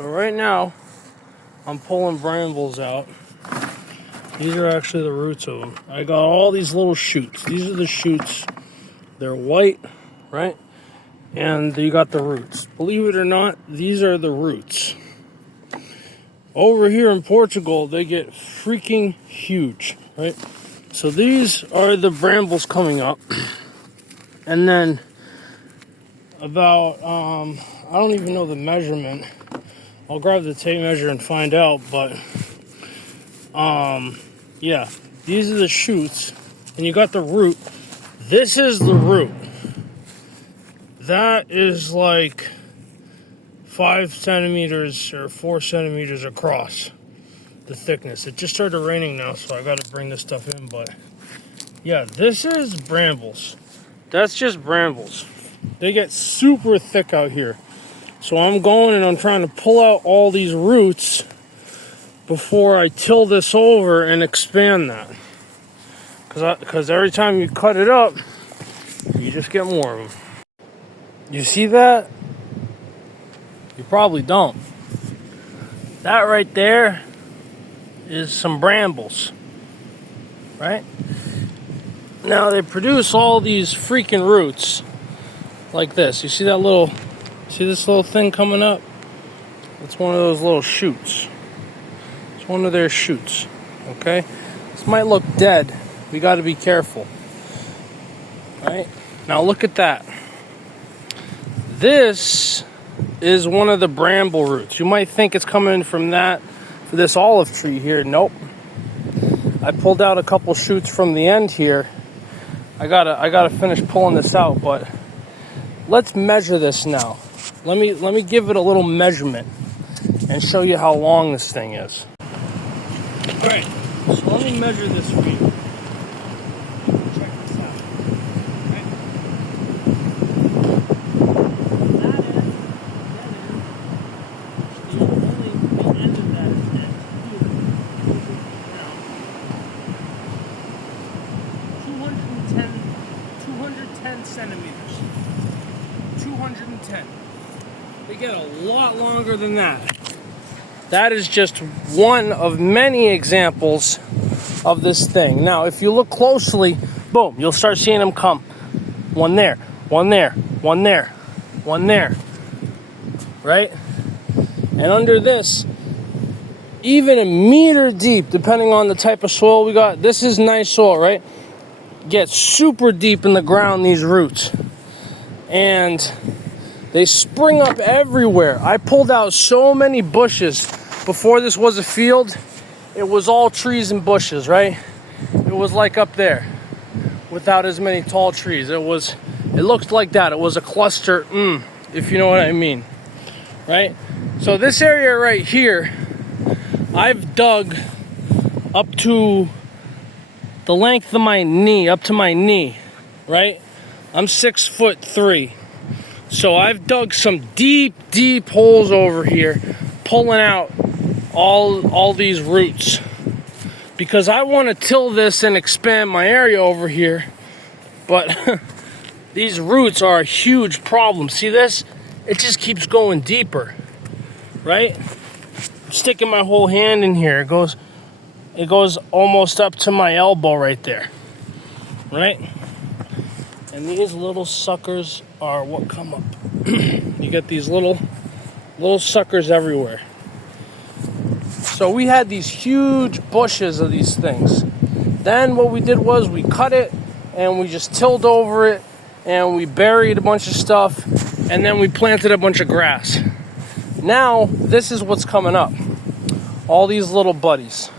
So right now, I'm pulling brambles out. These are actually the roots of them. I got all these little shoots. These are the shoots. They're white, right? And you got the roots. Believe it or not, these are the roots. Over here in Portugal, they get freaking huge, right? So these are the brambles coming up. And then about, I don't even know the measurement. I'll grab the tape measure and find out, but yeah, these are the shoots, and you got the root. This is the root. That is like 5 centimeters or 4 centimeters across the thickness. It just started raining now, so I got to bring this stuff in, but yeah, this is brambles. That's just brambles. They get super thick out here. So I'm going and I'm trying to pull out all these roots before I till this over and expand that. Because every time you cut it up, you just get more of them. You see that? You probably don't. That right there is some brambles, right? Now they produce all these freaking roots like this. You see that little, see this little thing coming up? It's one of those little shoots. It's one of their shoots, okay? This might look dead. We got to be careful, right? Now look at that. This is one of the bramble roots. You might think it's coming from that, for this olive tree here. Nope. I pulled out a couple shoots from the end here. I gotta finish pulling this out, but let's measure this now. Let me give it a little measurement and show you how long this thing is. All right, so let me measure this for you. Check this out. Right? That is, only the end of that is dead. 210 centimeters. 210. They get a lot longer than that. That is just one of many examples of this thing. Now, if you look closely, boom, you'll start seeing them come. One there, one there, one there, one there, right? And under this, even a meter deep, depending on the type of soil we got, this is nice soil, right? Get super deep in the ground, these roots. And they spring up everywhere. I pulled out so many bushes. Before this was a field, it was all trees and bushes, right? It was like up there without as many tall trees. It looked like that. It was a cluster, if you know what I mean, right? So this area right here, I've dug up to the length of my knee, up to my knee, right? I'm 6'3". So I've dug some deep, deep holes over here, pulling out all these roots. Because I want to till this and expand my area over here. But these roots are a huge problem. See this? It just keeps going deeper, right? I'm sticking my whole hand in here. It goes almost up to my elbow right there, right? And these little suckers are what come up. You get these little suckers everywhere. So we had these huge bushes of these things. Then what we did was we cut it and we just tilled over it and we buried a bunch of stuff and then we planted a bunch of grass. Now this is what's coming up. All these little buddies.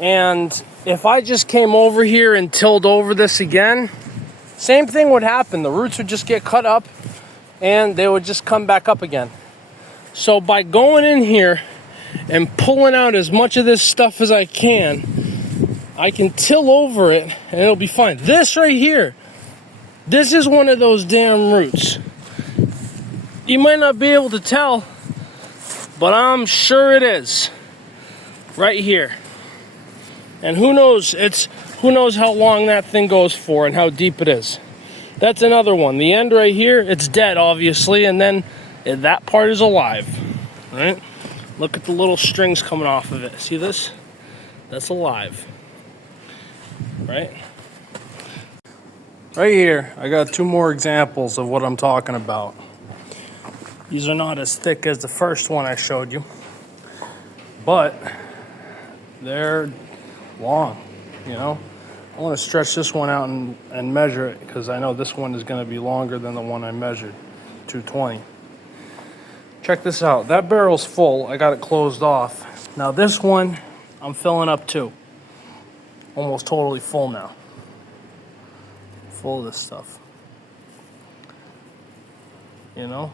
And if I just came over here and tilled over this again, same thing would happen. The roots would just get cut up and they would just come back up again. So by going in here and pulling out as much of this stuff as I can till over it and it'll be fine. This right here, this is one of those damn roots. You might not be able to tell, but I'm sure it is. Right here. And who knows how long that thing goes for and how deep it is. That's another one. The end right here, it's dead, obviously, and then that part is alive. right? Look at the little strings coming off of it. See this? That's alive, right? Right here, I got 2 more examples of what I'm talking about. These are not as thick as the first one I showed you, but they're long, you know? I want to stretch this one out and measure it because I know this one is going to be longer than the one I measured, 220. Check this out. That barrel's full. I got it closed off. Now this one, I'm filling up too. Almost totally full now. Full of this stuff. You know?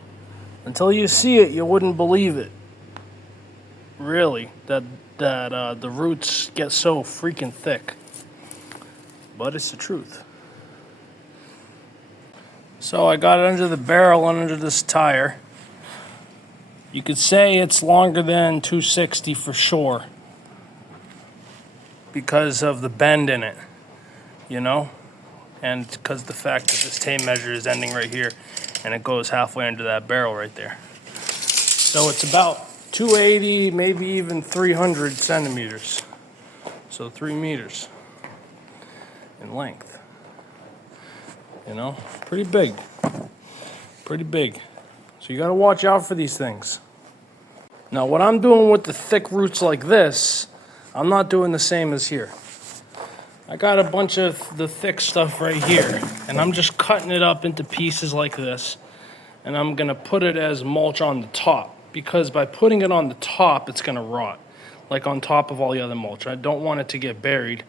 Until you see it, you wouldn't believe it. Really, that the roots get so freaking thick. But it's the truth. So I got it under the barrel, under this tire. You could say it's longer than 260 for sure because of the bend in it, you know? And because the fact that this tape measure is ending right here and it goes halfway under that barrel right there. So it's about 280, maybe even 300 centimeters. So 3 meters in length. You know, pretty big. Pretty big. So you gotta watch out for these things. Now what I'm doing with the thick roots like this, I'm not doing the same as here. I got a bunch of the thick stuff right here, and I'm just cutting it up into pieces like this, and I'm gonna put it as mulch on the top, because by putting it on the top, it's gonna rot, like on top of all the other mulch. I don't want it to get buried.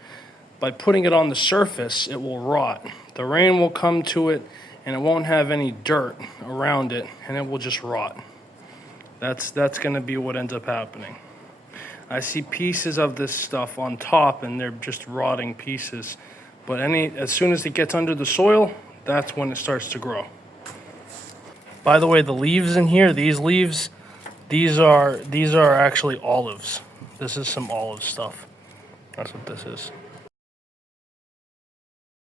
By putting it on the surface, it will rot. The rain will come to it, and it won't have any dirt around it, and it will just rot. That's gonna be what ends up happening. I see pieces of this stuff on top, and they're just rotting pieces. But as soon as it gets under the soil, that's when it starts to grow. By the way, the leaves in here, these leaves, these are actually olives. This is some olive stuff. That's what this is.